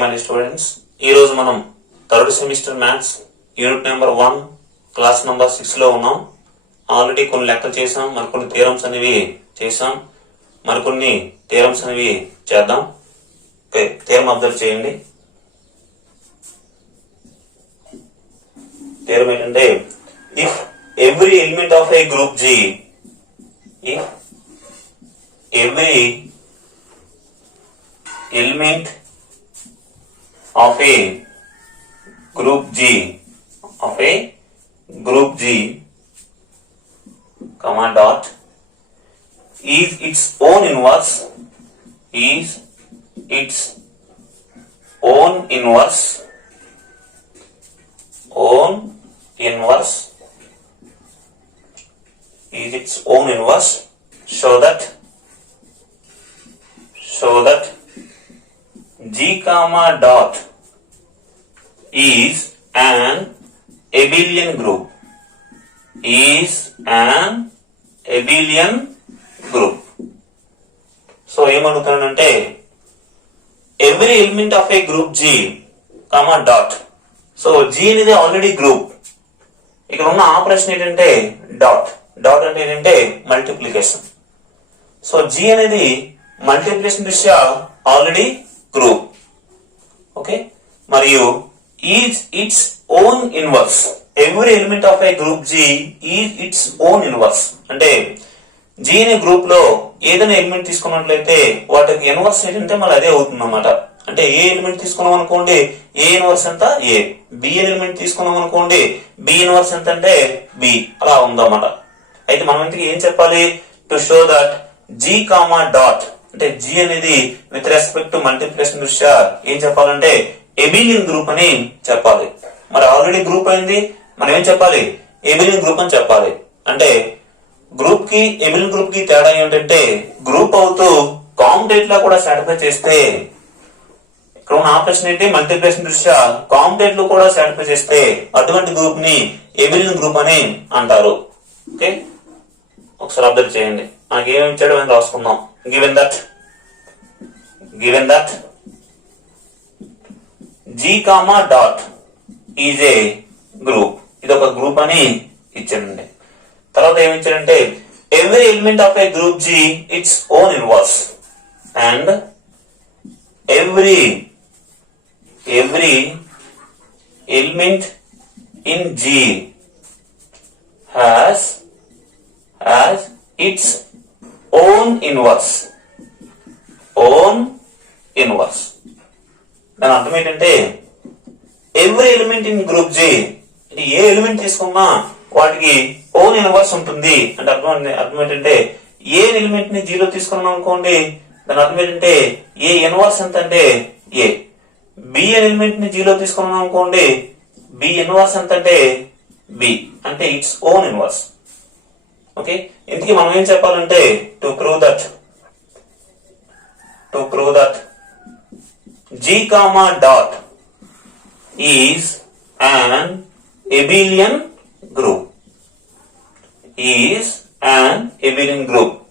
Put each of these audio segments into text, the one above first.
Dear my students, ఈ రోజు మనం third semester maths unit number 1 class number 6 లో ఉన్నాం. ఆల్రెడీ కొన్ని లెక్కలు చేసాం, మరికొన్ని థియరమ్స్ అనేవి చేసాం, మరికొన్ని థియరమ్స్ అనేవి చేద్దాం. ఓకే, థియరం అబ్జర్వ్ చేయండి. థియరం ఏంటంటే, if every element of a group G, if every element of a group G comma dot is its own inverse is its own inverse show that G comma dot is an abelian group. So ఏమడుగుతానంటే, every element of a group G comma dot. So G అనేది already group. ఇక్కడ ఉన్న operation ఏంటంటే dot. Dot అంటే ఏంటంటే multiplication. So G అనేది multiplication దృష్ట్యా already group. Okay, మరియు is its own inverse. Every element of a group G is its own inverse అంటే G అనే గ్రూప్ లో ఏదైనా ఎలిమెంట్ తీసుకున్నట్లయితే వాటికి ఇన్వర్స్ ఏంటంటే మళ్ళీ అదే అవుతుంది అన్నమాట. అంటే ఏ ఎలిమెంట్ తీసుకున్నాం అనుకోండి, ఏ ఇన్వర్స్ ఎంత ఏ. బి ఎలిమెంట్ తీసుకున్నాం అనుకోండి, బి ఇన్వర్స్ ఎంత అంటే బి. అలా ఉందన్నమాట. అయితే మనం ఇంతకీ ఏం చెప్పాలి? To show that G comma dot అంటే G అనేది విత్ రెస్పెక్ట్ టు మల్టిప్లికేషన్ దృష్ట్యా ఏం చెప్పాలంటే ఎబిలియన్ గ్రూప్ అని చెప్పాలి. మరి ఆల్రెడీ గ్రూప్ అయింది, మనం ఏం చెప్పాలి? ఎబిలియన్ గ్రూప్ అని చెప్పాలి. అంటే గ్రూప్ కి ఎబిలియన్ గ్రూప్ కి తేడా ఏంటంటే, గ్రూప్ అవుతూ కాంపిటేట్ లా కూడా సాటిస్ఫై చేస్తే, ఇక్కడ ఉన్న ఆపరేషన్ ఏంటి? మల్టిప్లికేషన్ దృష్ట్యా కాంపిటేట్ లో కూడా సాటిస్ఫై చేస్తే అటువంటి గ్రూప్ ని ఎబిలియన్ గ్రూప్ అని అంటారు. ఓకే, ఒకసారి అబ్జర్వ్ చేయండి. మనకి ఏమి ఇచ్చాడో అని రాసుకుందాం. Given that G comma dot is a group. ఇది ఒక గ్రూప్ అని ఇచ్చాడండి. తర్వాత ఏమి ఇచ్చాడంటే, every element of a group G its own inverse and every element in G has its own inverse. దాని అర్థం ఏంటంటే, every element in group G అంటే ఏ ఎలిమెంట్ తీసుకున్నా వాటికి ఓన్ ఇన్వర్స్ ఉంటుంది. అంటే అర్థం ఏంటంటే, ఏ ఎలిమెంట్ ని జీరో తీసుకున్నాం అనుకోండి, దాని అర్థం ఏంటంటే ఏ ఇన్వర్స్ ఎంత అంటే ఏ. బి ఎలిమెంట్ ని జీరో తీసుకున్నాం అనుకోండి, బి ఇన్వర్స్ ఎంత అంటే బి. అంటే ఇట్స్ ఓన్ ఇన్వర్స్. ఓకే, ఇంతకీ మనం ఏం చెప్పాలంటే, to prove that G comma dot is an abelian group.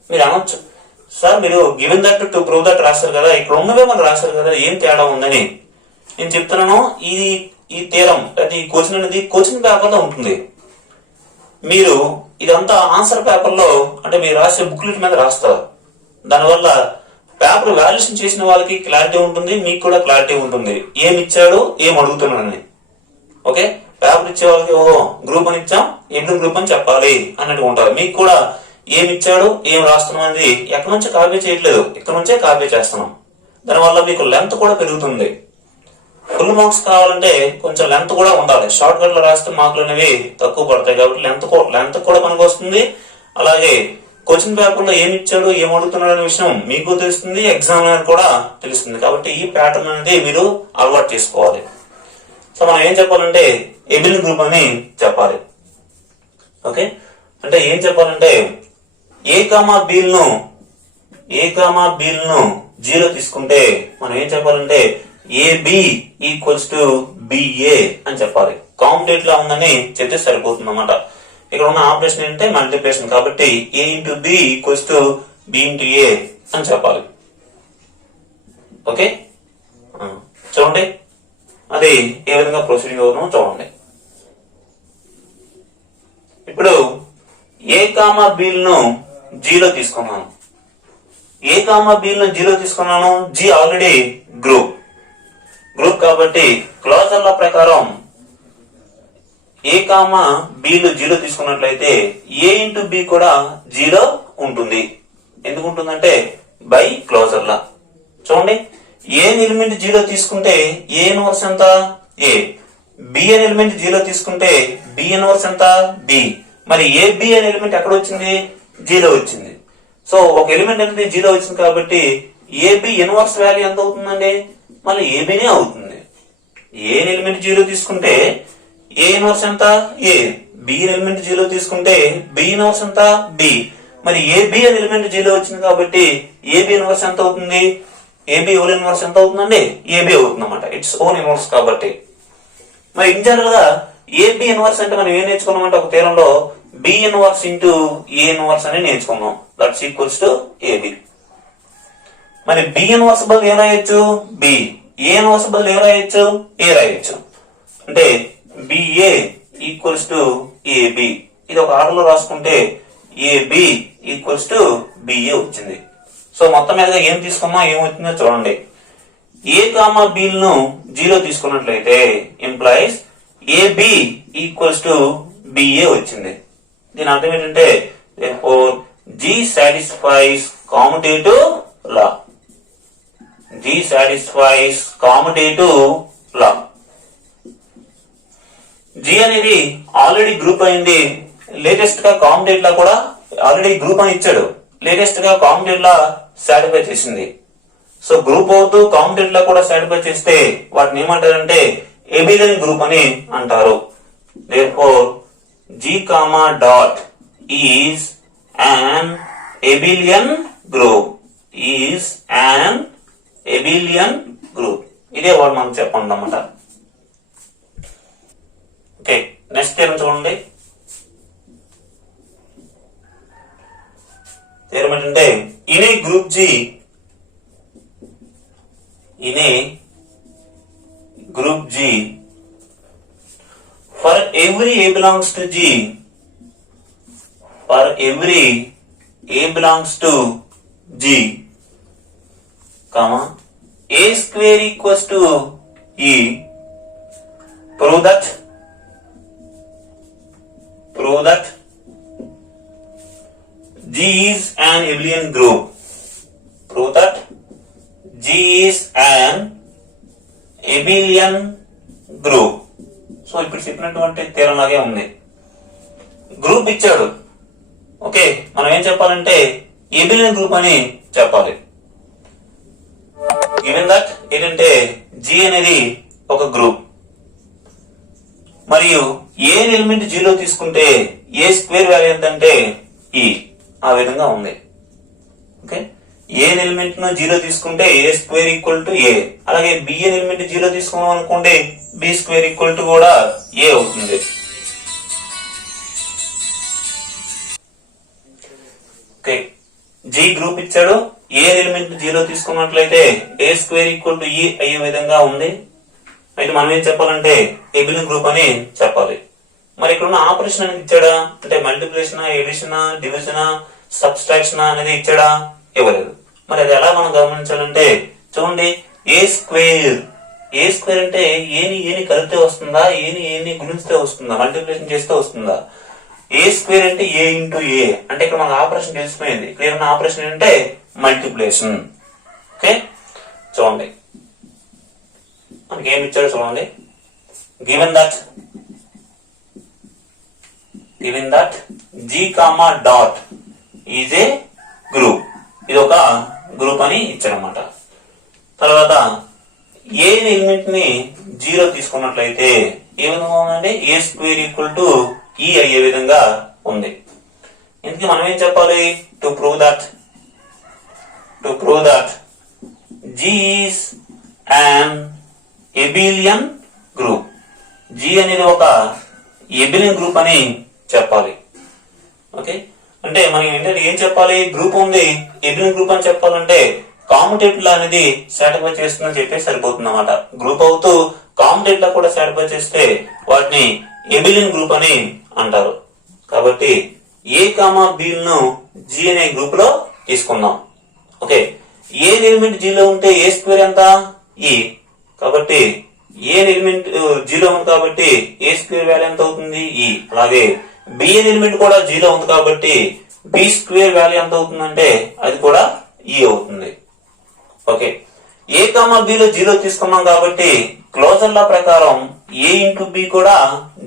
మీరు అనొచ్చు, సార్ మీరు given that to prove that రాశారు కదా, ఇక్కడ ఉన్నవే మనం రాశారు కదా, ఏం తేడా ఉందని నేను చెప్తున్నాను. ఈ థియరం అంటే ఈ క్వశ్చన్ అనేది క్వశ్చన్ పేపర్ లో ఉంటుంది. మీరు ఇదంతా ఆన్సర్ పేపర్ లో అంటే మీరు రాసే బుక్లెట్ మీద రాస్తారు. దానివల్ల పేపర్ వాల్యుయేషన్ చేసిన వాళ్ళకి క్లారిటీ ఉంటుంది, మీకు కూడా క్లారిటీ ఉంటుంది ఏమి ఇచ్చాడు, ఏం అడుగుతున్నాడని. ఓకే, పేపర్ ఇచ్చే వాళ్ళకి ఓహో గ్రూప్ అని ఇచ్చాం, ఎబ్లియన్ గ్రూప్ అని చెప్పాలి అన్నట్టు ఉంటారు. మీకు కూడా ఏమి ఇచ్చాడు, ఏం రాస్తున్నాం అనేది ఎక్కడి నుంచే కాపీ చేయట్లేదు, ఇక్కడ నుంచే కాపీ చేస్తున్నాం. దానివల్ల మీకు లెంత్ కూడా పెరుగుతుంది. ఫుల్ మార్క్స్ కావాలంటే కొంచెం లెంత్ కూడా ఉండాలి. షార్ట్ కట్ లో రాస్తే మార్కులు అనేవి తక్కువ పడతాయి. కాబట్టి లెంత్ కూడా పనికి వస్తుంది. అలాగే క్వశ్చన్ పేపర్ లో ఏమి ఇచ్చాడు, ఏం అడుగుతున్నాడు అనే విషయం మీకు తెలుస్తుంది, ఎగ్జామినర్ కూడా తెలుస్తుంది. కాబట్టి ఈ ప్యాటర్న్ అనేది మీరు అలవాటు చేసుకోవాలి. సో మనం ఏం చెప్పాలంటే ఎబిలియన్ గ్రూప్ అని చెప్పాలి. ఓకే, అంటే ఏం చెప్పాలంటే ఏ కామా బీలను జీరో తీసుకుంటే మనం ఏం చెప్పాలంటే ఏబి ఈక్వల్స్ టు బిఏ అని చెప్పాలి. కాంపిటేట్ లా ఉందని చెప్తే సరిపోతుంది అన్నమాట. ఇక్కడ ఉన్న ఆపరేషన్ ఏంటంటే మల్టిప్లికేషన్. కాబట్టి A into B equals to B into A అని చెప్పాలి. ఓకే, చూడండి అది ఏ విధంగా ప్రొసీడింగ్ అవుతుందో చూడండి. ఇప్పుడు ఏ కామా బీలను జీలో తీసుకున్నాను. ఏ కామా బీలను జీలో తీసుకున్నాను. జీ ఆల్రెడీ గ్రూప్ కాబట్టి క్లోజర్ లా ప్రకారం ఏ కామా బీలు జీలో తీసుకున్నట్లయితే ఏ ఇంటూ బి కూడా జీలో ఉంటుంది. ఎందుకు ఉంటుందంటే బై క్లోజర్ లా. చూడండి ఏ ఎలిమెంట్ జీలో తీసుకుంటే ఏ ఇన్వర్స్ ఎంత ఏ, బి అనే ఎలిమెంట్ జీలో తీసుకుంటే బి ఇన్వర్స్ ఎంత బి. మరి ఏ బి అనే ఎలిమెంట్ ఎక్కడ వచ్చింది జీలో వచ్చింది. సో ఒక ఎలిమెంట్ అనేది జీలో వచ్చింది కాబట్టి ఏబి ఇన్వర్స్ వాల్యూ ఎంత అవుతుందండి మళ్ళీ ఏబినే అవుతుంది. ఏ ఎలిమెంట్ జీలో తీసుకుంటే ఏ ఇన్వర్స్ ఎంత ఏ, బి ఎలిమెంట్ జీలో తీసుకుంటే బి ఇన్వర్స్ ఎంత బి. మరి ఏబి అనే ఎలిమెంట్ జీలో వచ్చింది కాబట్టి ఏబి ఇన్వర్స్ ఎంత అవుతుంది ఏబి ఓన్ ఇన్వర్స్ ఎంత అవుతుందండి ఏబి అవుతుంది అన్నమాట. ఇట్స్ ఓన్ ఇన్వర్స్ కాబట్టి. మరి ఇన్ జనరల్ గా ఏబి ఇన్వర్స్ అంటే మనం ఏం నేర్చుకున్నామంటే ఒక తీరంలో B inverse into A inverse అని నేర్చుకున్నాం. That's equals to AB. మరి బి ఇన్వర్స్ బదులు ఏం రాయొచ్చు బి, ఏ ఇన్వర్స్ బదులు ఏం రాయొచ్చు ఏ రాయొచ్చు. అంటే బిఏ ఈక్వల్స్ టు ఏబి. ఇది ఒక ఆర్డర్ లో రాసుకుంటే ఏబి ఈక్వల్స్ టు బిఏ వచ్చింది. సో మొత్తం మీద ఏం తీసుకున్నా ఏమవుతుందో చూడండి. ఏ కామా బీలను జీరో తీసుకున్నట్లయితే implies AB equals to BA వచ్చింది. దీని అర్థం ఏంటంటే G satisfies commutative law. G satisfies commutative law. G అనేది ఆల్రెడీ గ్రూప్ అయింది. లేటెస్ట్ గా కామ్యుటేట్ లా కూడా ఆల్రెడీ గ్రూప్ అని ఇచ్చాడు. లేటెస్ట్ గా కామ్యుటేట్ లా సాటిస్ఫై చేసింది. సో గ్రూప్ అవుతూ కామ్యుటేట్ లా కూడా సాటిస్ఫై చేస్తే వాటిని ఏమంటారంటే ఎబిలియన్ గ్రూప్ అని అంటారు. therefore G comma dot is an abelian group. is an abelian group. ఇదే వర్డ్ మనం చెప్పండి అన్నమాట. ఓకే నెక్స్ట్ థియరం చూడండి. థియరం ఏంటంటే in a group G, in a group G, for every A belongs to G, for every A belongs to G, comma, A square equals to E, prove that G is an abelian group. Prove that G is an abelian group. So ఇప్పుడు చెప్పినటువంటి theorem లాగే ఉంది. Group ఇచ్చాడు. Okay మనం ఏం చెప్పాలంటే abelian group అని చెప్పాలి. గివెన్ దట్ ఏంటంటే G అనేది ఒక గ్రూప్ మరియు ఏ ఎలిమెంట్ జీలో తీసుకుంటే ఏ స్క్వేర్ వాల్యూ ఎంతంటే ఈ ఆ విధంగా ఉంది. ఓకే ఏ ఎలిమెంట్ ను జీరో తీసుకుంటే ఏ స్క్వేర్ ఈక్వల్ టు ఏ, అలాగే బి ఎలిమెంట్ జీరో తీసుకున్నాం అనుకోండి బి స్క్వేర్ ఈక్వల్ టు కూడా ఏ అవుతుంది. ఓకే జీ గ్రూప్ ఇచ్చాడు. ఏ ఎలిమెంట్ జీరో తీసుకున్నట్లయితే ఏ స్క్వేర్ ఈక్వల్ టు ఈ అయ్యే విధంగా ఉంది. అయితే మనం ఏం చెప్పాలంటే ఎబిలియన్ గ్రూప్ అని చెప్పాలి. మరి ఇక్కడ ఉన్న ఆపరేషన్ అనేది ఇచ్చాడా అంటే మల్టిప్లికేషన్, ఎడిషన్, డివిజన్, సబ్స్ట్రాక్షన్ అనేది ఇచ్చాడా ఇవ్వలేదు. మరి అది ఎలా మనం గమనించాలంటే చూడండి ఏ స్క్వేర్ అంటే ఏని కలిపితే వస్తుందా ఏని గుణిస్తే వస్తుందా మల్టిప్లికేషన్ చేస్తే వస్తుందా. ఏ స్క్వేర్ అంటే ఏ ఇంటూ ఏ అంటే ఇక్కడ మనకు ఆపరేషన్ తెలిసిపోయింది. క్లియర్ ఉన్న ఆపరేషన్ ఏంటంటే మల్టిప్లికేషన్. ఓకే చూడండి మనకి ఏమి ఇచ్చాడో చూడండి. Given that G comma dot is a group. ఇది ఒక గ్రూప్ అని ఇచ్చాడనమాట. తర్వాత ఏ ఎలిమెంట్ ని జీరో తీసుకున్నట్లయితే ఏ విధంగా ఉందంటే ఏ స్క్వేర్ ఈక్వల్ టు ఈ అయ్యే విధంగా ఉంది. ఇందుకు మనం ఏం చెప్పాలి to prove that G is an abelian group. G అనేది ఒక abelian గ్రూప్ అని చెప్పాలి. ఓకే అంటే మనం ఏంటంటే ఏం చెప్పాలి గ్రూప్ ఉంది abelian గ్రూప్ అని చెప్పాలంటే కాముటేటివ్ లా అనేది సాటిస్ఫై చేస్తుందని చెప్పి సరిపోతుంది అన్నమాట. గ్రూప్ అవుతూ కాముటేటివ్ లా కూడా సాటిస్ఫై చేస్తే వాటిని ఎబిలియన్ గ్రూప్ అని అంటారు. కాబట్టి ఏ కామా బి ను జి అనే గ్రూప్ లో తీసుకుందాం. ఓకే, ఏ ఎలిమెంట్ జీలో ఉంటే ఏ స్క్వేర్ ఎంత ఈ. కాబట్టి ఏ ఎలిమెంట్ జీలో ఉంది కాబట్టి ఏ స్క్వేర్ వాల్యూ ఎంత అవుతుంది ఈ. అలాగే బి అనే ఎలిమెంట్ కూడా జీలో ఉంది కాబట్టి బి స్క్వేర్ వాల్యూ ఎంత అవుతుందంటే అది కూడా ఈ అవుతుంది. ఓకే, ఏ కామా బిలో జీలో తీసుకున్నాం కాబట్టి క్లోజర్ లా ప్రకారం ఏ ఇంటూ బి కూడా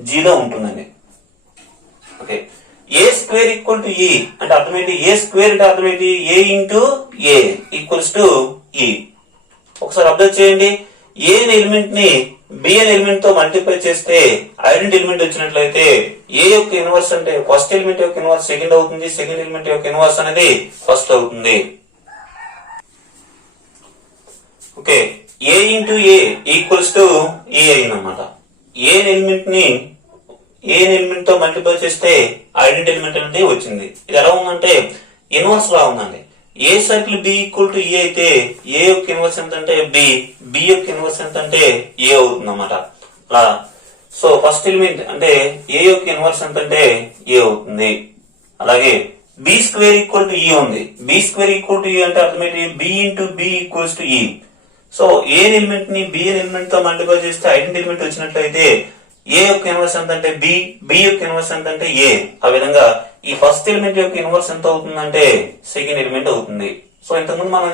జీలో ఉంటుందండి. Okay, A square equal to E అంటే అర్థమేంటి? ఏ స్క్వేర్ అంటే అర్థమేంటి? A into A equals to E. ఒకసారి అబ్జర్వ్ చేయండి, ఏ ఎలిమెంట్ ని బి అనే ఎలిమెంట్ తో మల్టిప్లై చేస్తే ఐడెంటి ఎలిమెంట్ వచ్చినట్లయితే ఏ యొక్క ఇన్వర్స్ అంటే ఫస్ట్ ఎలిమెంట్ యొక్క ఇన్వర్స్ సెకండ్ అవుతుంది, సెకండ్ ఎలిమెంట్ యొక్క ఇన్వర్స్ అనేది ఫస్ట్ అవుతుంది. Okay, A into A equals to A అయిందన్నమాట. ఏ ఎలిమెంట్ ని ఏ ఎలిమెంట్ తో మల్టిప్లై చేస్తే ఐడెంటి ఎలిమెంట్ అనేది వచ్చింది. ఇది ఎలా ఉందంటే ఇన్వర్స్ లా ఉందండి. ఏ సర్కిల్ బి ఈక్వల్ టు ఏ అయితే ఏ యొక్క ఇన్వర్స్ ఎంత అంటే బి, బి యొక్క ఇన్వర్స్ ఎంత అంటే ఏ అవుతుంది అన్నమాట. అలా సో ఫస్ట్ ఎలిమెంట్ అంటే ఏ యొక్క ఇన్వర్స్ ఎంత అంటే ఏ అవుతుంది. అలాగే బి స్క్వేర్ ఈక్వల్ టు ఈ ఉంది. B square equal to E అంటే అర్థమేంటి? B into B equals to E. So A element ని బి ఎలిమెంట్ తో మల్టిప్లై చేస్తే ఐడెంటి ఎలిమెంట్ వచ్చినట్లయితే ఏ యొక్క ఇన్వర్స్ ఎంత అంటే బి, బి యొక్క ఇన్వర్స్ ఎంత అంటే ఏ. ఆ విధంగా ఈ ఫస్ట్ ఎలిమెంట్ యొక్క ఇన్వర్స్ ఎంత అవుతుందంటే సెకండ్ ఎలిమెంట్ అవుతుంది. సో ఇంతకుముందు మనం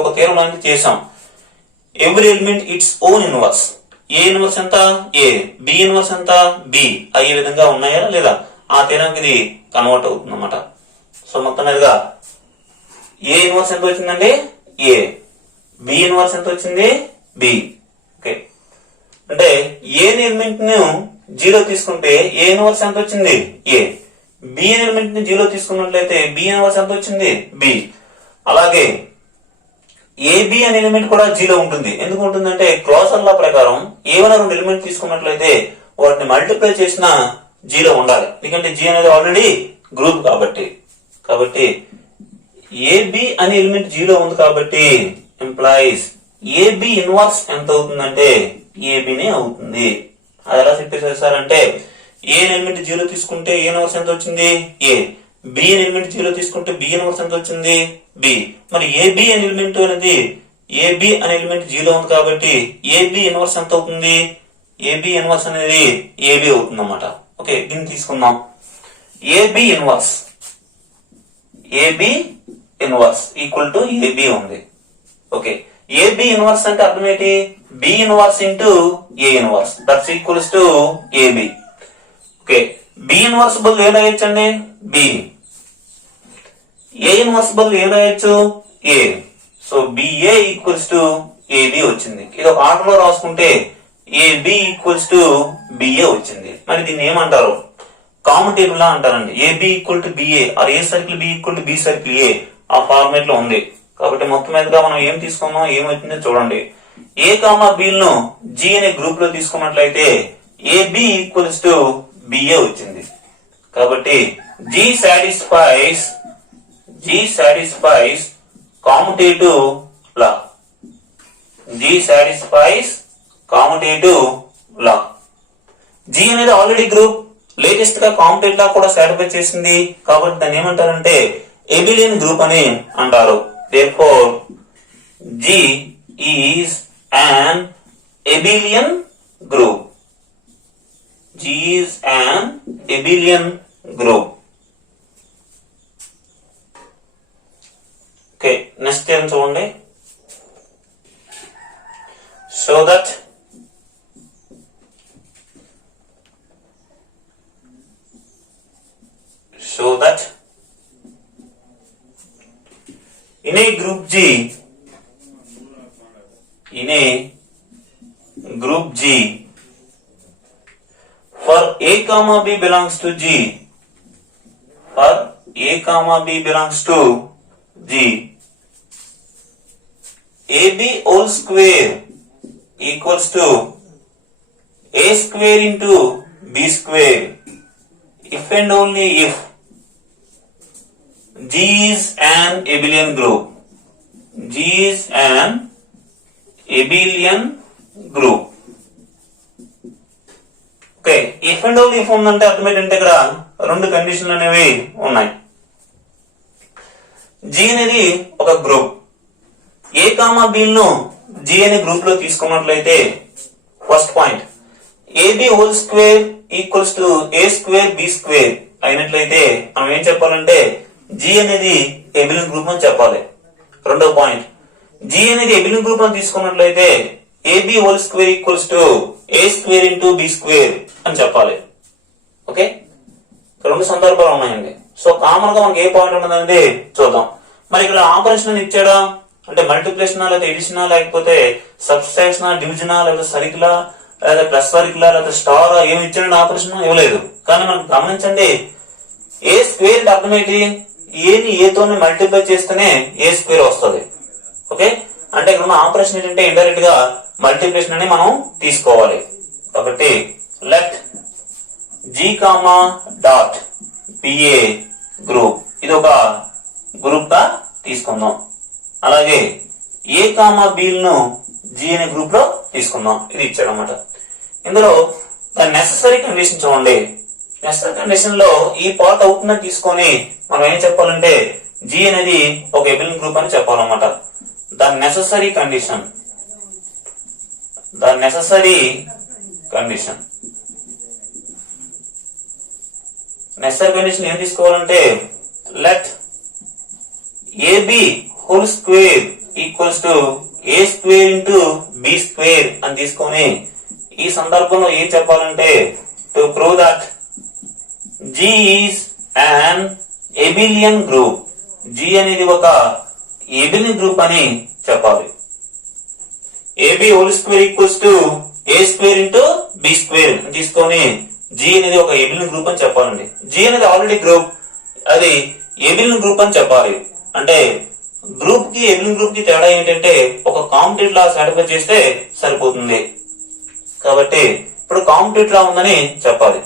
ఒక థీరం లాంటిది చేసాం. Every element it's own inverse. A inverse ఎంత ఏ, బి ఇన్వర్స్ ఎంత బి. అయ్యే విధంగా ఉన్నాయా లేదా ఆ థీరంకి ఇది కన్వర్ట్ అవుతుంది అన్నమాట. సో మొత్తం మీదుగా ఏ ఇన్వర్స్ ఎంత వచ్చిందండి ఏ, బి ఇన్వర్స్ ఎంత వచ్చింది బి. ఓకే, అంటే ఏ ఎలిమెంట్ ను జీరో తీసుకుంటే ఏ ఇన్వర్స్ ఎంత వచ్చింది ఏ. బి ఎలిమెంట్ ని జీరో తీసుకున్నట్లయితే బి ఇన్వర్స్ ఎంత వచ్చింది బి. అలాగే ఏబి అనే ఎలిమెంట్ కూడా జీరో ఉంటుంది. ఎందుకు ఉంటుందంటే క్లోజర్ లా ప్రకారం ఏమైనా రెండు ఎలిమెంట్ తీసుకున్నట్లయితే వాటిని మల్టిప్లై చేసిన జీరో ఉండాలి. ఎందుకంటే జీ అనేది ఆల్రెడీ గ్రూప్ కాబట్టి. కాబట్టి ఏబి అనే ఎలిమెంట్ జీరో ఉంది కాబట్టి ఎంప్లాయిస్ ఏబి ఇన్వర్స్ ఎంత అవుతుందంటే ఏబినే అవుతుంది. అది ఎలా చెప్పేసారంటే ఏ ఎలిమెంట్ జీరో తీసుకుంటే ఏ ఇన్వర్స్ ఎంత వచ్చింది ఏ, బి అనే ఎలిమెంట్ జీరో తీసుకుంటే బి ఇన్వర్స్ ఎంత వచ్చింది బి. మరి ఏబి అనే ఎలిమెంట్ అనేది ఏబి అనే ఎలిమెంట్ జీరో ఉంది కాబట్టి ఏబి ఇన్వర్స్ ఎంత అవుతుంది? ఏబి ఇన్వర్స్ అనేది ఏబి అవుతుంది అన్నమాట. ఓకే, దీన్ని తీసుకుందాం. A B inverse equal to A B ఉంది. ఓకే, ఏబి ఇన్వర్స్ అంటే అర్థం ఏంటి? B inverse into A inverse that's equals to A B. Okay, B inverse బదులు ఏం రాయొచ్చండి బి, ఏ ఇన్వర్స్ బదులు ఏం రాయొచ్చు A. So B A equals to A B వచ్చింది. ఇది ఒక ఆర్డర్ లో రాసుకుంటే ఏబి ఈక్వల్స్ టు బిఏ వచ్చింది. మరి దీన్ని ఏమంటారు? కాముటేటివ్ లా అంటారండి. A B equal to B A or A circle B equal to B circle A ఆ ఫార్మేట్ లో ఉంది. కాబట్టి మొత్తం మీదుగా మనం ఏం తీసుకున్నాం ఏమవుతుందో చూడండి. ఏ కామా బి ను జి అనే గ్రూప్ లో తీసుకున్నట్లయితే ఏబి ఈక్వల్స్ టు బిఏ వచ్చింది. కాబట్టి జి సాటిస్ఫైస్ కాముటేటివ్ లా. జి సాటిస్ఫైస్ కాముటేటివ్ లా. జి అనేది ఆల్రెడీ గ్రూప్, లేటెస్ట్ గా కాముటేటివ్ లా కూడా సాటిస్ఫై చేసింది కాబట్టి దాన్ని ఏమంటారంటే ఎబిలియన్ గ్రూప్ అని అంటారు. Therefore, G is an abelian group. G is an abelian group. Okay, next term చూడండి. Show that in a group G, for A comma B belongs to G, AB whole square equals to A square into B square if and only if G is an abelian group. G is an abelian group. Okay, if and only if ఉందంటే అర్థం ఏంటంటే ఇక్కడ రెండు కండిషన్లు అనేవి ఉన్నాయి. G అనేది ఒక గ్రూప్. ఏ కామా బి ను G అనే గ్రూప్ లో తీసుకున్నట్లయితే first point AB whole square equals to A square B square అయినట్లయితే మనం ఏం చెప్పాలంటే G అనేది ఎబిలియన్ గ్రూప్ అని చెప్పాలి. రెండో పాయింట్ G అనేది ఎబిలియన్ గ్రూప్ అని తీసుకున్నట్లయితే AB whole square equals to A square into B square అని చెప్పాలి. ఓకే, రెండు సందర్భాలు ఉన్నాయండి. సో కామన్ గా మనకి ఏ పాయింట్ ఉన్నదండి చూద్దాం. మరి ఇక్కడ ఆపరేషన్ ఇచ్చాడా అంటే మల్టిప్లికేషనా లేదా ఎడిషనా లేకపోతే సబ్స్ట్రాక్షనా డివిజనా లేదా సర్కిలా లేదా ప్లస్ సర్కిలా లేదా స్టార్ ఏమి ఇచ్చాడండి? ఆపరేషన్ ఇవ్వలేదు. కానీ మనం గమనించండి, ఏ స్క్వేర్ అర్థం ఏంటి? ఏని ఏతోని మల్టిప్లై చేస్తేనే ఏ స్క్వేర్ వస్తుంది. ఓకే, అంటే ఇక్కడ ఉన్న ఆపరేషన్ ఏంటంటే ఇండైరెక్ట్ గా మల్టిప్లికేషన్ అని మనం తీసుకోవాలి. కాబట్టి let G comma dot BA group, ఇది ఒక గ్రూప్ గా తీసుకుందాం. అలాగే A కామా B ను G అనే గ్రూప్ లో తీసుకుందాం. ఇది ఇచ్చాడు అనమాట. ఇందులో నెసెసరీ కండిషన్ చూడండి. నెసెసరీ కండిషన్ లో ఈ పార్ట్ అవుతుందని తీసుకొని మనం ఏం చెప్పాలంటే G అనేది ఒక ఎబిలియన్ గ్రూప్ అని చెప్పాలన్నమాట. The necessary condition necessary condition ఏం తీసుకోవాలంటే let AB whole square equals to A square into B square అని తీసుకొని ఈ సందర్భంలో ఏం చెప్పాలంటే to prove that G is an abelian group. G అనేది ఒక ఎబిలియన్ గ్రూప్ అని చెప్పాలి. AB whole square equals to A square into B square అని తీసుకొని G అనేది ఒక ఎబిలియన్ గ్రూప్ అని చెప్పాలండి. G అనేది ఆల్రెడీ గ్రూప్, అది ఎబిలియన్ గ్రూప్ అని చెప్పాలి. అంటే గ్రూప్ కి ఎబిలియన్ గ్రూప్ కి తేడా ఏంటంటే ఒక కాంప్లీట్ లా సాటిస్ఫై చేస్తే సరిపోతుంది. కాబట్టి ఇప్పుడు కాంప్లీట్ లా ఉందని చెప్పాలి.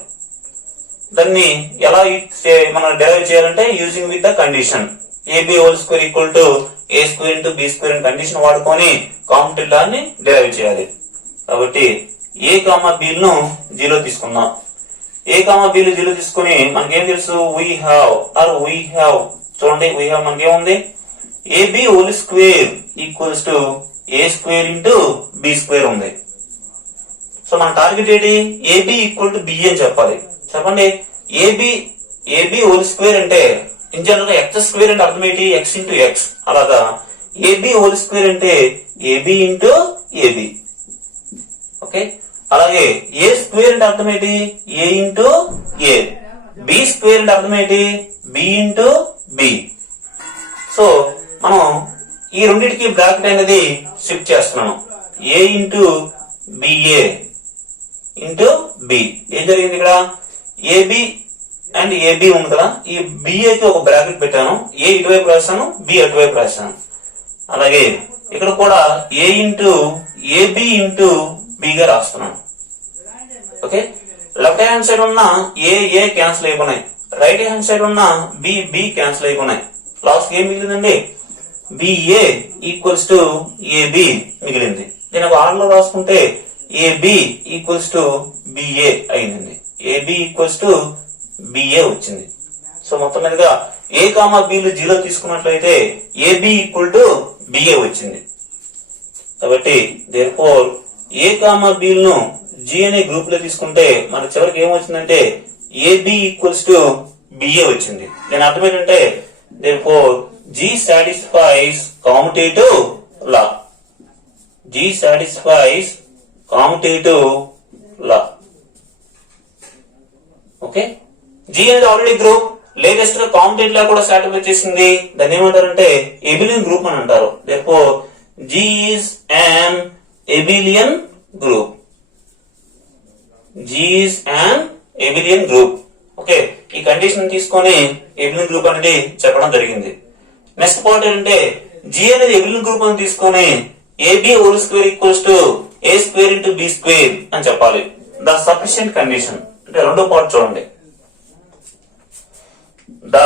దాన్ని ఎలా మనం డెరైవ్ చేయాలంటే using with the condition AB whole square equal to A square into B square అని కండిషన్ వాడుకొని కాంప్లీట్ లా ని డెరైవ్ చేయాలి. కాబట్టి A కామా B ను 0 తీసుకుందాం. A కామా B ను 0 తీసుకుని మనకేం తెలుసు? వీ హ్యావ్ చూడండి, వీ హ్యావ్ మనకేముంది? AB whole square equals to A square into B square ఉంది. సో మన టార్గెట్ ఏంటి? AB ఈక్వల్ టు B అని చెప్పాలి. చెప్పండి, AB హోల్ స్క్వేర్ అంటే ఇన్ జనరల్ గా x స్క్వేర్ అంటే అర్థం ఏంటి? x into x. అలాగా AB హోల్ స్క్వేర్ అంటే AB ఇంటూ AB. ఓకే, అలాగే A స్క్వేర్ అంటే అర్థం ఏంటి? A into A. B square అంటే అర్థం ఏంటి? B into B. సో మనం ఈ రెండింటికి బ్రాకెట్ అనేది షిఫ్ట్ చేస్తున్నాను. A into BA into B. ఏం జరిగింది ఇక్కడ? AB అండ్ AB ఉంది కదా, ఈ BA కి ఒక బ్రాకెట్ పెట్టాను. A ఇటువైపు రాశాను, B అటువైపు రాశాను. అలాగే ఇక్కడ కూడా A into AB into B గా రాస్తున్నాను. ఓకే, లెఫ్ట్ హ్యాండ్ సైడ్ ఉన్న A క్యాన్సిల్ అయిపోయినాయి, రైట్ హ్యాండ్ సైడ్ ఉన్న B క్యాన్సిల్ అయిపోయినాయి. లాస్ట్ ఏం మిగిలిందండి? BA ఈక్వల్స్ టు AB మిగిలింది. దీని ఒక ఆర్డర్ లో రాసుకుంటే AB ఈక్వల్స్ టు BA అయిందండి. AB ఈక్వల్స్ టు BA వచ్చింది. సో మొత్తం మీదుగా A కామా B లు 0 తీసుకున్నట్లయితే AB ఈక్వల్ టు BA వచ్చింది. కాబట్టి దేర్ఫోర్ A కామా B లను G అనే గ్రూప్ లో తీసుకుంటే మన చివరికి ఏమొచ్చిందంటే AB ఈక్వల్స్ టు BA వచ్చింది. దీని అర్థం ఏంటంటే therefore G satisfies commutative law. G satisfies commutative law. Okay, G అనేది ఆల్రెడీ గ్రూప్, లేటెస్ట్ గా కాంపిటేటివ్ లా కూడా సాటిస్ఫై చేసింది. దాన్ని ఏమంటారంటే ఎబిలియన్ గ్రూప్ అని అంటారు. Therefore G is an abelian group. G is an abelian group. Okay, ఈ కండిషన్ తీసుకొని ఎబిలియన్ గ్రూప్ అనేది చెప్పడం జరిగింది. నెక్స్ట్ పాయింట్ ఏంటంటే G అనేది ఎబిలియన్ గ్రూప్ అని తీసుకొని AB whole square equals to A square into B square అని చెప్పాలి. ద సఫిషియంట్ కండిషన్ అంటే రెండో పార్ట్ చూడండి. The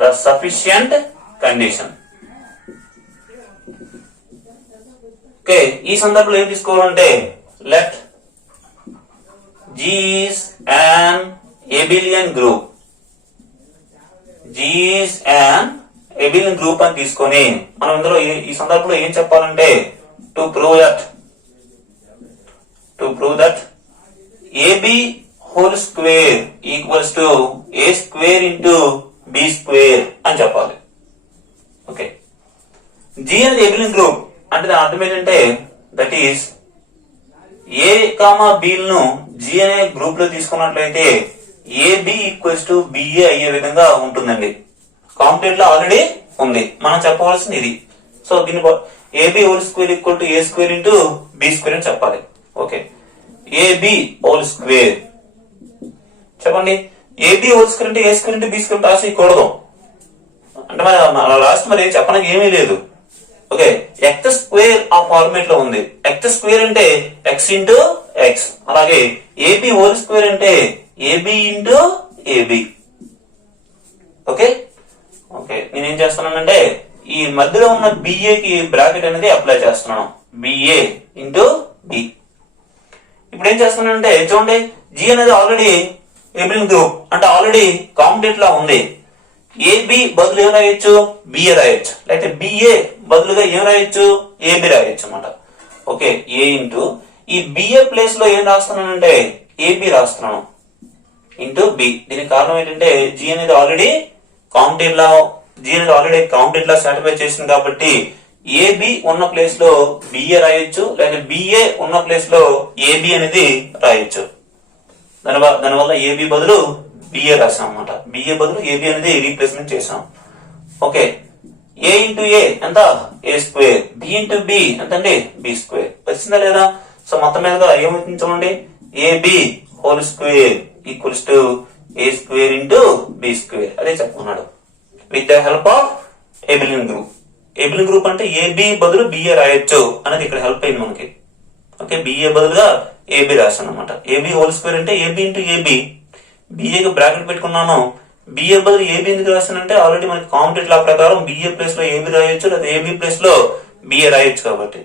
the sufficient condition. Okay, ఈ సందర్భంలో ఏం తీసుకోవాలంటే let G is an abelian group. G is an abelian group అని తీసుకొని మనం ఇందులో ఈ సందర్భంలో ఏం చెప్పాలంటే to prove that AB whole square equals to A square into B square అని చెప్పాలి. ఓకే, G అనేది abelian group అంటే దాని అర్థం ఏంటంటే దట్ ఈస్ ఏ కామా బిలను జి అనే గ్రూప్ లో తీసుకున్నట్లయితే ఏబి ఈక్వల్స్ టు బిఏ అయ్యే విధంగా ఉంటుందండి. కాంప్లీట్ లో ఆల్రెడీ ఉంది, మనం చెప్పవలసింది ఇది. సో దీని AB whole square equal to A square into B square అని చెప్పాలి. ఓకే, ఏబి హోల్ స్క్వేర్ చెప్పండి. ఏబి హోల్ స్క్వేర్ అంటే A square into B square రాసేయకూడదు అంటే మరి లాస్ట్ మరి చెప్పడానికి ఏమీ లేదు. ఓకే, ఎక్స్ స్క్వేర్ ఆ ఫార్మేట్ లో ఉంది. ఎక్స్ స్క్వేర్ అంటే ఎక్స్ ఇంటూ ఎక్స్, అలాగే ఏబి హోల్ స్క్వేర్ అంటే AB into AB. Okay okay, నేనేం చేస్తున్నానంటే ఈ మధ్యలో ఉన్న బిఏకి బ్రాకెట్ అనేది అప్లై చేస్తున్నాను, బిఏ ఇంటూ బి. ఇప్పుడు ఏం చేస్తున్నానంటే చూడండి, జి అనేది ఆల్రెడీ ఏబిలియన్ గ్రూప్ అంటే ఆల్రెడీ కాంప్లీట్ లా ఉంది. ఏబి బదులు ఏం రాయొచ్చు, బిఏ రాయొచ్చు, లేకపోతే బిఏ బదులుగా ఏం రాయొచ్చు, ఏబి రాయొచ్చు అనమాట. ఓకే, ఏ ఇంటూ ఈ బిఏ ప్లేస్ లో ఏం రాస్తున్నానంటే ఏబి రాస్తున్నాను ఇంటూ బి. దీనికి కారణం ఏంటంటే జి అనేది ఆల్రెడీ కాంప్లీట్ లా సాటిస్ఫై చేసింది కాబట్టి ఏబి ఉన్న ప్లేస్ లో బిఏ రాయొచ్చు, లేదా బిఏ ఉన్న ప్లేస్ లో ఏబి అనేది రాయొచ్చు. దానివల్ల ఏబి బదులు బిఏ రాసాం అనమాట. బిఏ బదులు ఏబి అనేది రీప్లేస్మెంట్ చేసాం. ఓకే, ఏ ఇంటూ ఏ ఎంత, A square, B into B ఎంతండి, బి స్క్వేర్. వచ్చిందా లేదా? సో మొత్తం మీదుగా ఏమవుతుంది చూడండి, AB whole square equals to A square into B square. అదే చెప్పుకున్నాడు with the help of abelian group. Abelian group అంటే ఏబి బదులు బిఏ రాయొచ్చు అనేది ఇక్కడ హెల్ప్ అయింది మనకి. ఓకే, బిఏ బదులుగా ఏబి రాశాను అనమాట. ఏబి హోల్ స్క్వేర్ అంటే ఏబి ఇంటూ ఏబి, బిఏకి బ్రాకెట్ పెట్టుకున్నాను. బిఏ బదులు ఏబి ఎందుకు రాశానంటే ఆల్రెడీ మనకి కాంప్లీట్ లా ప్రకారం బిఏ ప్లేస్ లో ఏబి రాయొచ్చు, లేదా ఏబి ప్లేస్ లో బిఏ రాయొచ్చు కాబట్టి.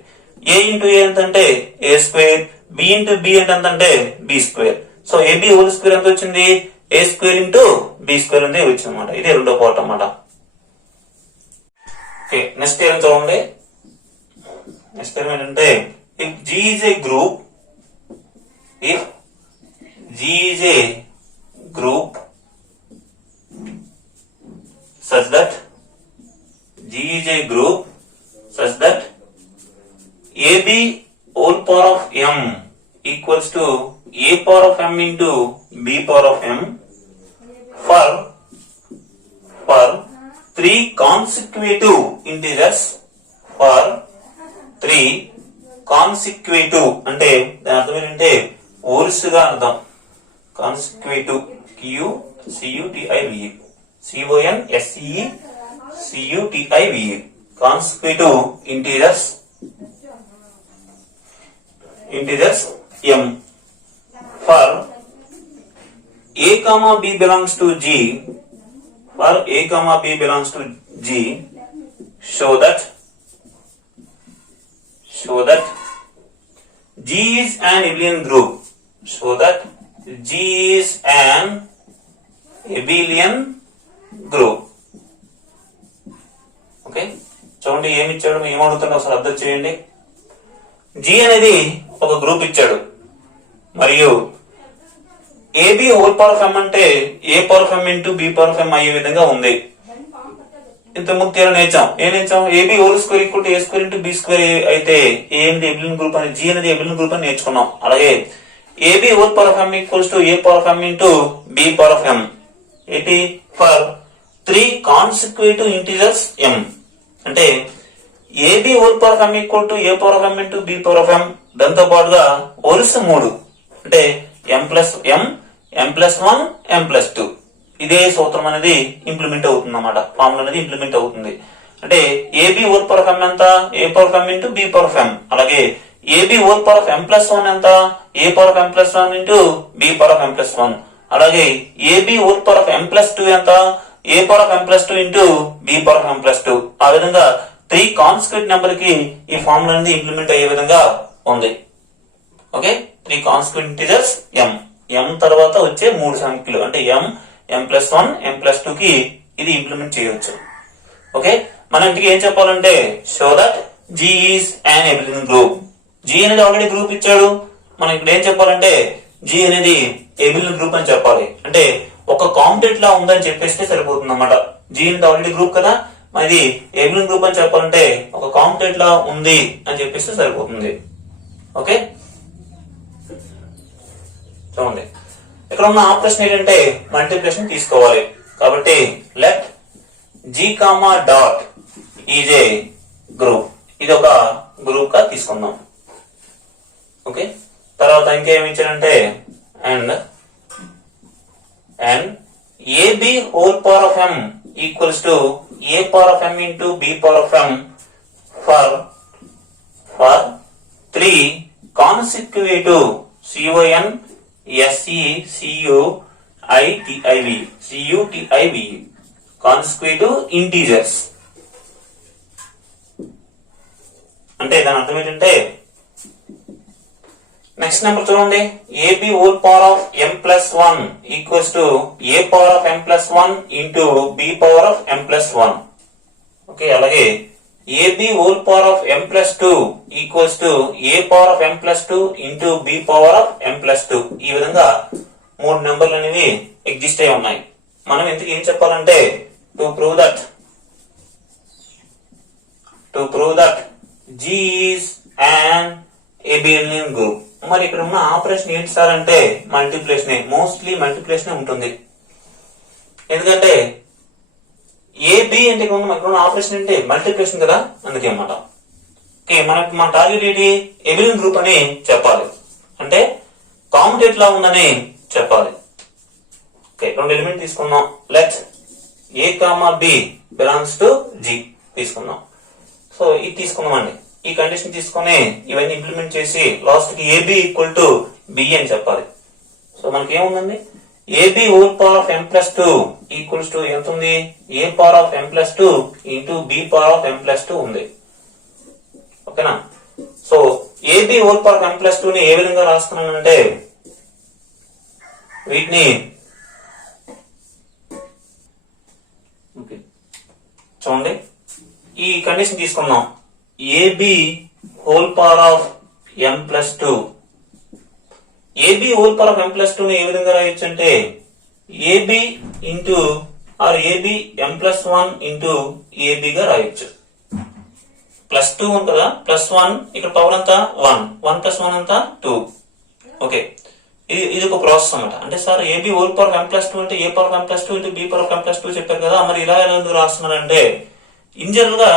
ఏ ఇంటూ ఏ ఎంతంటే A square, B into B అంటే B square. So AB whole square ఎంత వచ్చింది, A square into B square అనేది వచ్చింది అనమాట. ఇది రెండో పార్ట్ అన్నమాట. ఓకే, నెక్స్ట్ ఏం చూడండి. నెక్స్ట్ ఏంటంటే if G is a group, if G is a group such that AB whole power of m equals to A power of m into B power of m for 3 consecutive integers, అంటే దాని అర్థం ఏంటంటే వరుసగా అర్థం. Consecutive QCUTIVE CONSECUTIVE consecutive integers m for A, B belongs to G. For A, B belongs to G, show that G is an abelian group. Show that G is an abelian group. Okay, చూడండి ఏమి ఇచ్చాడు, ఏమడుగుతాడో ఒకసారి అర్థం చేయండి. G అనేది ఒక group ఇచ్చాడు మరియు AB whole power of m అంటే A power of m into B power of m అయ్యే విధంగా ఉంది. ఇంతకుముందు నేర్చాం. A B whole square equal to A square into B square అయితే ఏ అనేది ఎబిలియన్ గ్రూప్ అని, జి అనేది ఎబిలియన్ గ్రూప్ అని నేర్చుకున్నాం. అలాగే AB whole power of m equals to A power of m into B power of m ఏంటి ఫర్ 3 కాన్సిక్యూటివ్ ఇంటీజర్స్ m. అంటే AB whole power of m equal to A power of m into B power of m, దాంతో పాటుగా వరుస 3 అంటే m plus 1 m plus 2. ఇదే సూత్రం అనేది implement అవుతుంది అన్నమాట. ఫార్ములా అనేది ఇంప్లిమెంట్ అవుతుంది. అంటే AB whole power of m ఎంత, A power of m into B power of m. అలాగే AB whole power of m plus 1 ఎంత, A power of m plus 1 into B power of m plus 1. అలాగే AB whole power of m plus 2 ఎంత, A A power of m plus 2 into B power of m plus 2. ఆ విధంగా 3 కాన్స్క్యూట్ number కి ఈ formula అనేది implement అయ్యే విధంగా ఉంది. ఓకే, 3 కాన్స్క్యూట్ ఇంటిజర్స్ m తర్వాత వచ్చే 3 సంఖ్యలు అంటే m ప్లస్ 1 m ప్లస్ 2 కి ఇది ఇంప్లిమెంట్ చేయవచ్చు. ఓకే, మనం ఇంటికి ఏం చెప్పాలంటే show that G is an abelian group. G అనేది ఆల్రెడీ గ్రూప్ ఇచ్చాడు. మనం ఇక్కడ ఏం చెప్పాలంటే G అనేది abelian గ్రూప్ అని చెప్పాలి. అంటే ఒక కాంప్లెట్ లా ఉందని చెప్పేస్తే సరిపోతుంది అన్నమాట. G అనేది ఆల్రెడీ గ్రూప్ కదా, ఇది abelian గ్రూప్ అని చెప్పాలంటే ఒక కాంప్లెట్ లా ఉంది అని చెప్పేస్తే సరిపోతుంది. ఓకే, చూడండి ఇక్కడ ఉన్న ఆపరేషన్ ఏంటంటే మల్టిప్లికేషన్ తీసుకోవాలి. కాబట్టి let G comma dot is a group. ఇది ఒక గ్రూప్ గా తీసుకుందాం. ఓకే, తర్వాత ఇంకేమి ఇచ్చారంటే and AB whole power of m equals to A power of m into B power of m for 3 consecutive CONSECUTIV consecutive integers. అంటే దాని అర్థం ఏంటంటే నెక్స్ట్ నెంబర్ చూడండి, AB whole power of m plus 1 equals to A power of m plus 1 into B power of m plus 1. Okay, అలాగే AB whole power of m plus 2 equals to A power of m plus 2 into B power of m plus 2. ఈ విధంగా 3 నెంబర్లు అనేవి exist అయి ఉన్నాయి. మనం ఇంతకు ఏం చెప్పాలంటే to prove that G is an abelian group. మరి ఇక్కడ ఉన్న ఆపరేషన్ ఏంటి సార్ అంటే మల్టిప్లికేషన్. మోస్ట్లీ మల్టిప్లికేషన్ ఉంటుంది. ఎందుకంటే AB అంటే ఇక్కడ ఉన్న ఆపరేషన్ అంటే మల్టిప్లికేషన్ కదా, అందుకే అన్నమాట. ఓకే, మన టార్గెట్ ఏంటి abelian గ్రూప్ అని చెప్పాలి, అంటే కాంప్లెట్ లా ఉందని చెప్పాలి. ఓకే, 2 ఎలిమెంట్ తీసుకుందాం. Let A comma B belongs to G తీసుకుందాం. సో ఇది తీసుకుందాం అండి. ఈ కండిషన్ తీసుకుని ఇవన్నీ ఇంప్లిమెంట్ చేసి లాస్ట్ కి AB ఈక్వల్ టు B అని చెప్పాలి. సో మనకి ఏముందండి, AB whole power of m plus 2 equals to ఎంత ఉంది, A power of m plus 2 into B power of m plus 2 ఉంది. ఓకేనా, so AB whole power of m plus 2 ని ఏ విధంగా రాస్తున్నానంటే వీటిని చూడండి, ఈ కండిషన్ తీసుకున్నాం. AB whole power of m plus 2, AB whole power of m plus 2 ని ఏ విధంగా రాయొచ్చు అంటే AB into AB m plus 1 into AB గా రాయొచ్చు. ప్లస్ 2 ఉంది కదా, ప్లస్ 1 ఇక్కడ పవర్ అంతా 1 ప్లస్ 1 అంతా 2. ఓకే, ఇది ఒక ప్రాసెస్ అన్నమాట. అంటే sir AB whole power of m plus 2 అంటే A power of m plus 2 into B power of m plus 2 చెప్పారు కదా, మరి ఇలా ఎలా ఎందుకు రాస్తున్నారంటే ఇన్ జనరల్ గా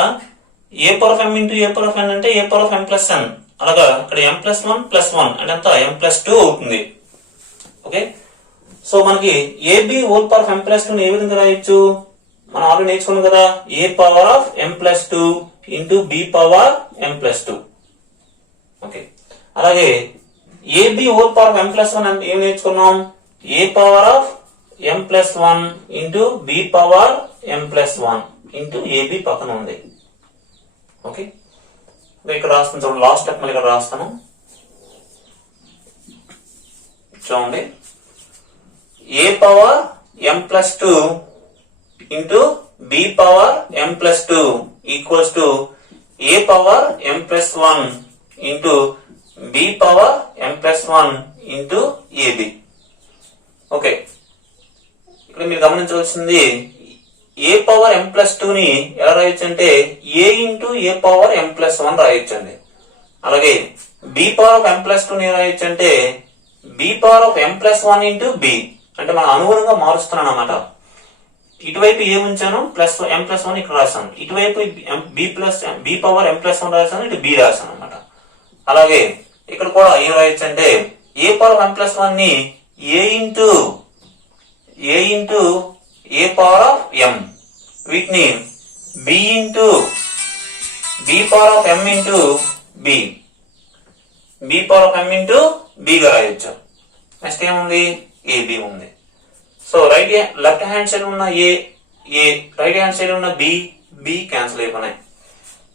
A power of m into A power of n అంటే A power of m plus n. అలాగా ఇక్కడ m ప్లస్ 1 ప్లస్ 1 అంటే ఎంత m ప్లస్ 2 అవుతుంది. ఓకే, సో మనకి AB whole power of m plus 2 ని ఏ విధంగా రాయొచ్చు, మనం ఆల్రెడీ నేర్చుకున్నాం కదా, A power of m plus 2 into B power m plus 2. Okay, అలాగే AB whole power of m plus 1 అంటే ఏం నేర్చుకున్నాం, A power of m plus 1 into B power m plus 1 into AB పక్కన ఉంది. ఓకే, ఇక్కడ రాస్తాను చూడండి, లాస్ట్ స్టెప్ మళ్ళీ ఇక్కడ రాస్తాను చూడండి. A power m plus 2 into B power m plus 2 equals to A power m plus 1 into B power m plus 1 into AB. Okay, ఇక్కడ మీరు గమనించవలసింది A పవర్ m ప్లస్ 2 ని ఎలా రాయొచ్చు అంటే A into A power m plus 1 రాయొచ్చు అండి. అలాగే B power of m plus 2 ని రాయొచ్చు అంటే B power of m plus 1 into B. అంటే మనం అనుగుణంగా మారుస్తున్నాను అన్నమాట. ఇటువైపు ఏ ఉంచాను ప్లస్ m ప్లస్ 1 ఇక్కడ రాశాను, ఇటువైపు B పవర్ m ప్లస్ 1 రాశాను, ఇటు B రాశాను అన్నమాట. అలాగే ఇక్కడ కూడా ఏం రాయొచ్చు అంటే A power of m plus 1 ని A into A power of m, వీటిని B into B power of m into B power of m into B గా రాయొచ్చు. నెక్స్ట్ ఏముంది AB ఉంది. సో లెఫ్ట్ హ్యాండ్ సైడ్ ఉన్న A A, right hand side ఉన్న B, B cancel అయిపోయినాయి.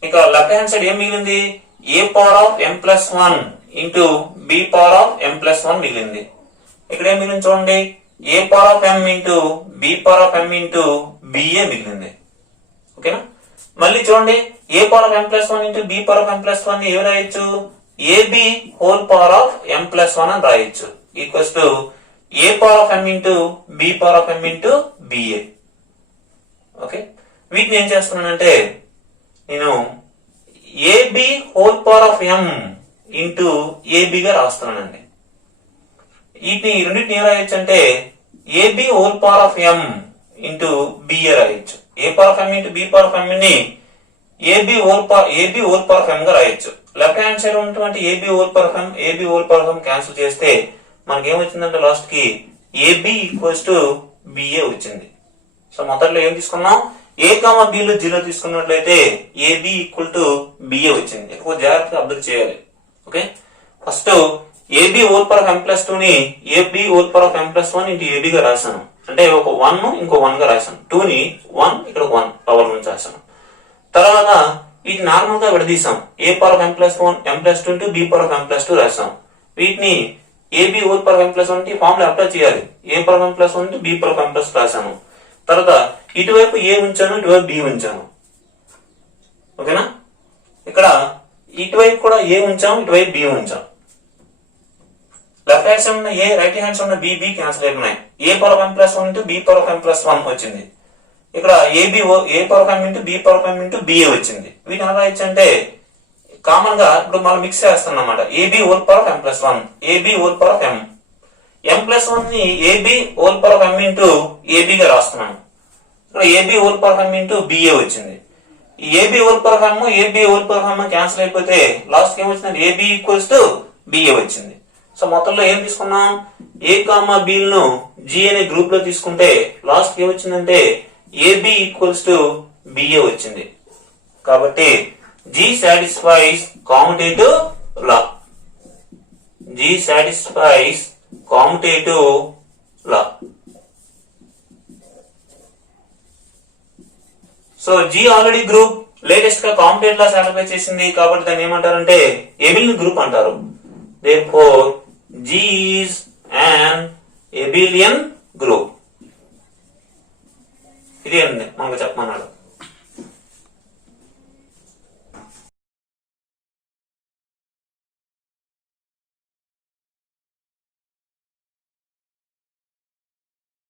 ఇంకా left hand side ఏం మిగిలింది, A power of m plus 1 into B power of m plus 1 మిగిలింది. ఇక్కడ ఏం మిగిలింది చూడండి, A power of m into B power of m into B A మిగిలింది. ఓకేనా, మళ్ళీ చూడండి, A power of m plus 1 into B power of m plus 1 ఏమి రాయొచ్చు, A B whole power of m plus 1 అని రాయొచ్చు. Equals to A power of m into B power of m into B A. Okay, వీటిని ఏం చేస్తున్నానంటే నేను A B whole power of m into ఏబిగా రాస్తున్నానండి. వీటిని రెండింటిని ఏం రాయొచ్చు అంటే AB whole power of m into B A రాయొచ్చు. A power of m into B power of m ని AB whole power of m గా రాయొచ్చు. లెఫ్ట్ హ్యాండ్ సైడ్ ఉన్నటువంటి A B whole power of m, A B whole power of m cancel చేస్తే మనకి ఏమొచ్చిందంటే last కి A B equals to BA వచ్చింది. So మొదట్లో ఏం తీసుకున్నాం, ఏ కామా బిలో 0 తీసుకున్నట్లయితే ఏబి ఈక్వల్ టు బిఏ వచ్చింది. ఎక్కువ జాగ్రత్తగా అబ్జర్వ్ చేయాలి. Okay, first AB whole power of m plus 2 ని AB whole power of m plus 1 into AB గా రాశాను. అంటే ఒక 1 ఇంకో 1 గా రాశాను. 2 ని 1 ఇక్కడ 1 పవర్ నుంచి రాశాను. తర్వాత వీటిని నార్మల్ గా విడదీసాం. A power of m plus 1 m plus 2 into B power of m plus 2 రాశాం. వీటిని A B whole power of m plus 1 formula apply చేయాలి. A power of m plus 1 into B power of m plus రాశాను. తర్వాత ఇటువైపు ఏ ఉంచాను, ఇటువైపు B ఉంచాను. ఓకేనా, ఇక్కడ ఇటువైపు కూడా ఏ ఉంచాం, ఇటువైపు బి ఉంచాం. లెఫ్ట్ హ్యాండ్ సైడ్ ఉన్న ఏ, రైట్ హ్యాండ్ సైడ్ ఉన్న బి, బి క్యాన్సిల్ అయిపోయినాయి. A power of m plus 1 into B power of m plus 1 వచ్చింది. ఇక్కడ A B A power of m into B power of m into B A వచ్చింది. వీటిని ఎలా రాయొచ్చు అంటే కామన్ గా ఇప్పుడు మనం మిక్స్ చేస్తాం అన్నమాట. A B whole power of m plus 1, A B whole power of m plus 1 ని AB whole power of m into ఏబిగా రాస్తున్నాను. ఇక్కడ A B whole power of m into B A వచ్చింది. ఈ A B whole power of m, A B whole power of m cancel అయిపోతే last కి ఏమొచ్చింది, A B equals to BA వచ్చింది. సో మొత్తంలో ఏం తీసుకున్నాం, ఏ కామా బిలను జి అనే గ్రూప్ లో తీసుకుంటే లాస్ట్ కి ఏమొచ్చిందంటే ఏబి ఈక్వల్స్ టు బిఏ వచ్చింది. కాబట్టి G satisfies commutative law. G satisfies commutative law. So G already group latest గా కామ్యుటేటివ్ లా సాటిస్ఫై చేసింది కాబట్టి దాన్ని ఏమంటారంటే ఎబిలియన్ గ్రూప్ అంటారు. Therefore, G is an abelian group. ఇది మనకు చెప్పమన్నాడు.